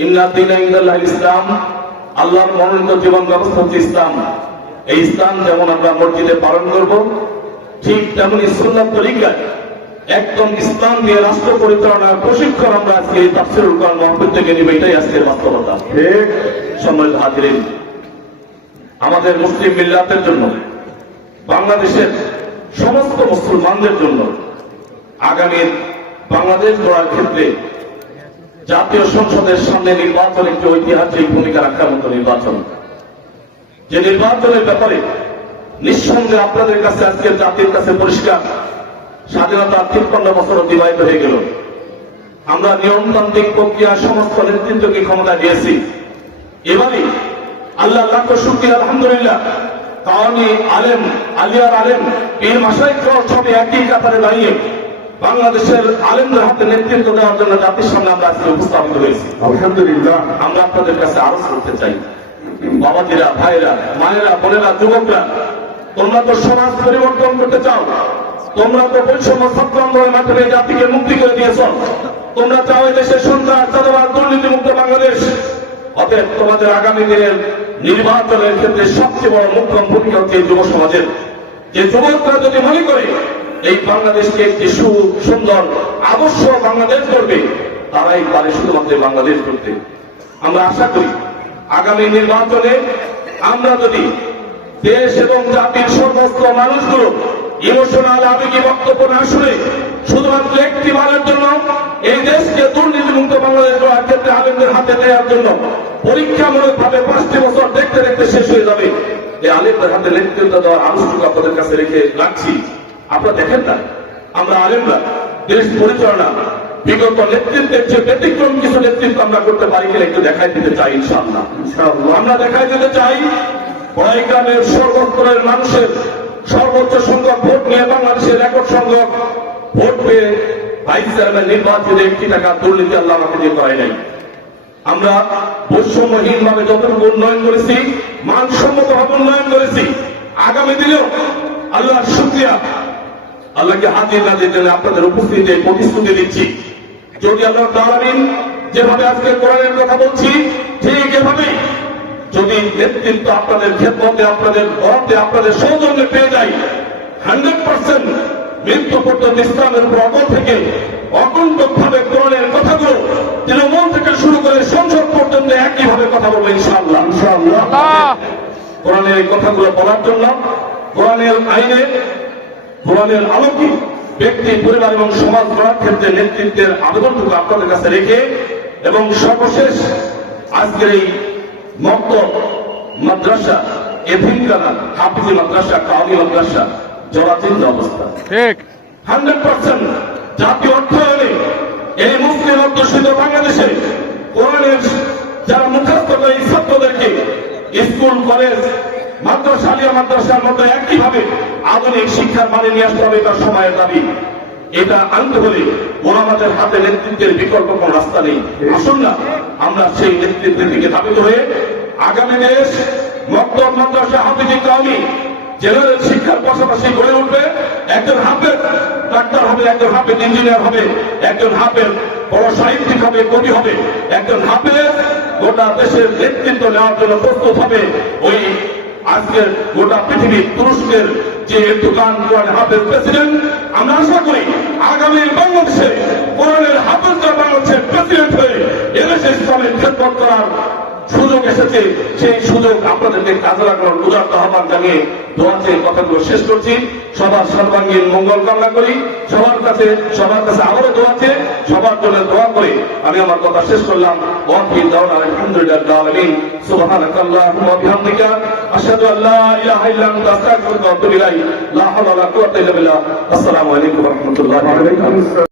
ইন্না দীনা ইনদাল্লাহিল ইসলাম, আল্লাহর মনোনীত জীবন ব্যবস্থা হচ্ছে ইসলাম। এই ইসলাম যেমন আমরা মসজিদে পালন করব, ঠিক তেমনি সুন্নাত তরিকায় একদম ইসলাম দিয়ে রাষ্ট্র পরিচালনার প্রশিক্ষণ আমরা আজকে তাফসীরুল কোরআন মাহফিল থেকে নিব। এটাই আজকের বাস্তবতা। ঠিক সম্মানিত হাজিরিন, আমাদের মুসলিম মিল্লাতের জন্য, বাংলাদেশের সমস্ত মুসলমানদের জন্য আগামী বাংলাদেশ গড়ার ক্ষেত্রে জাতীয় সংসদের সামনে নির্বাচন একটি ঐতিহাসিক ভূমিকা রাখার মতো নির্বাচন। যে নির্বাচনের ব্যাপারে নিঃসন্দেহে আপনাদের কাছে আজকে জাতির কাছে পরিষ্কার, স্বাধীনতার 53 বছর অতিবাহিত হয়ে গেল। আমরা নিয়মতান্ত্রিক প্রক্রিয়া সমস্ত নেতৃত্বকে ক্ষমতা দিয়েছি। এবারে আল্লাহ লাখ শুকরিয়া, আলহামদুলিল্লাহ, কাওমি আলেম, আলিয়ার আলেম, পীর মাশায়েখ সবই একই কাতারে দাঁড়িয়ে বাংলাদেশের আলেমদের হাতে নেতৃত্ব দেওয়ার জন্য জাতির সামনে আমরা আজকে উপস্থাপিত হয়েছি। আলহামদুলিল্লাহ। আমরা আপনাদের কাছে আরজ করতে চাই, বাবাজিরা, ভাইরা, মায়েরা, বোনেরা, যুবকরা, তোমরা তো সমাজ পরিবর্তন করতে চাও। তোমরা তো বৈষম্য ছাত্র আন্দোলনের মাধ্যমে জাতিকে মুক্তি করে দিয়েছ। তোমরা চাও এই দেশের সন্ত্রাস, চাঁদাবাজ, দুর্নীতিমুক্ত বাংলাদেশ। অতএব তোমাদের আগামী দিনের নির্বাচনের ক্ষেত্রে সবচেয়ে বড় মুখ্যম ভূমিকা হচ্ছে যুব সমাজের। যে যুবকরা যদি মনে করে এই বাংলাদেশকে একটি সুন্দর আদর্শ বাংলাদেশ করবে, তারাই পারে শুধুমাত্র বাংলাদেশ করতে। আমরা আশা করি আগামী নির্বাচনে আমরা যদি দেশ এবং জাতির সমস্ত মানুষগুলো ইমোশনাল আবেগী বক্তব্য না শুনে শুধুমাত্র একটি বারের জন্য এই দেশকে দুর্নীতিমুক্ত বাংলাদেশ গড়ার ক্ষেত্রে আলেমদের হাতে দেওয়ার জন্য পরীক্ষামূলক ভাবে 5টি বছর দেখতে দেখতে শেষ হয়ে যাবে, এই আলেমদের হাতে নেতৃত্ব দেওয়ার আনুষ্ঠানিক আপনাদের কাছে রেখে রাখছি। আপনারা দেখেন না, আমরা আলেমরা দেশ পরিচালনা বিগত নেতৃত্বের যে ব্যতিক্রম কিছু নেতৃত্ব আমরা করতে পারি কিনা একটু দেখাই দিতে চাই। ইনশাআল্লাহ আমরা দেখাই দিতে চাই, গ্রামের সর্বস্তরের মানুষের সর্বোচ্চ সংখ্যক ভোট নিয়ে বাংলাদেশের রেকর্ড সংখ্যক ভোট পেয়ে ভাইস চেয়ারম্যান নির্বাচনে 1 টাকা দুর্নীতি আল্লাহ আমাকে দিয়ে করাই নাই। আমরা বৈষম্যহীন ভাবে যতটুকু উন্নয়ন করেছি, মানসম্মত ভাবে উন্নয়ন করেছি। আগামী দিনেও আল্লাহর শুকরিয়া, আল্লাহকে হাজির নাজির জন্য আপনাদের উপস্থিতিতে প্রতিশ্রুতি দিচ্ছি, যদি আল্লাহ তাআলা যেভাবে আজকে কোরআনের কথা বলছি ঠিক এভাবেই যদি নেতৃত্ব আপনাদের খেদমতে, আপনাদের বরাদ্দে, আপনাদের সৌজন্যে পেয়ে যায়, 100% মৃত্যু পর্যন্ত ইসলামের উপর অটল থেকে অকুণ্ঠভাবে কোরআনের কথাগুলো তৃণমূল থেকে শুরু করে সংসদ পর্যন্ত একইভাবে কথা বলবো ইনশাআল্লাহ। ইনশাআল্লাহ কোরআনের এই কথাগুলো বলার জন্য, কোরআনের আইনে, কোরআনের আলোকে ব্যক্তি, পরিবার এবং সমাজ গড়ার ক্ষেত্রে নেতৃত্বের আবেদনটুকু আপনাদের কাছে রেখে, এবং সর্বশেষ আজকের এই মক্তব মাদ্রাসা, এতিমখানা, হাফিজি মাদ্রাসা, কাওমি মাদ্রাসা জরাজীর্ণ অবস্থা। ঠিক 100% জাতীয় অর্থায়নে এই মুসলিম অধ্যুষিত বাংলাদেশে কোরআনের যারা মুখস্থ করে এই ছাত্রদেরকে স্কুল, কলেজ, মাদ্রাসা, আলিয়া মাদ্রাসার মতো একইভাবে আধুনিক শিক্ষার মানে নিয়ে আসতে হবে, তার সময়ের দাবি। এটা আনতে হলে ওলামাদের হাতে নেতৃত্বের বিকল্প কোন রাস্তা নেই। আসুন না আমরা সেই নেতৃত্বের দিকে ধাবিত হয়ে আগামী দেশ মক্তব, মাদ্রাসা, হাফিজি, কাওমি, জেনারেল শিক্ষার পাশাপাশি গড়ে উঠবে। একজন হাফেজ ডাক্তার হবে, একজন হাফেজ ইঞ্জিনিয়ার হবে, একজন হাফেজ বড় সাহিত্যিক হবে, কবি হবে, একজন হাফেজ গোটা দেশের নেতৃত্ব নেওয়ার জন্য প্রস্তুত হবে। ওই আজকের গোটা পৃথিবীর তুরস্কের যে দোকান কোরআন হাফেজ প্রেসিডেন্ট, আমরা আশা করি আগামী বাংলাদেশে কোরআনের হাফেজরা বাংলাদেশের প্রেসিডেন্ট হয়ে এদেশে ইসলামের খেদমত করার সুযোগ এসেছে। সেই সুযোগ আপনাদেরকে কাজে লাগানোর উদারতা আহ্বান জানিয়ে দোয়াতে কথাগুলো শেষ করছি। সবার সর্বাঙ্গীন মঙ্গল কামনা করি। সবার কাছে আবারও দোয়াতে সবার জন্য দোয়া করে আমি আমার কথা শেষ করলাম। আলহামদুলিল্লাহ আলামিন। সুবহানাকাল্লাহুম্মা ওয়া বিহামদিকা আশহাদু আল্লা ইলাহা ইল্লা আনতা আস্তাগফিরুকা ওয়া আতুবু ইলাইক। লা হাওলা ওয়া লা কুওয়াতা ইল্লা বিল্লাহ। আসসালামু আলাইকুম ওয়া রাহমাতুল্লাহি ওয়া বারাকাতুহু।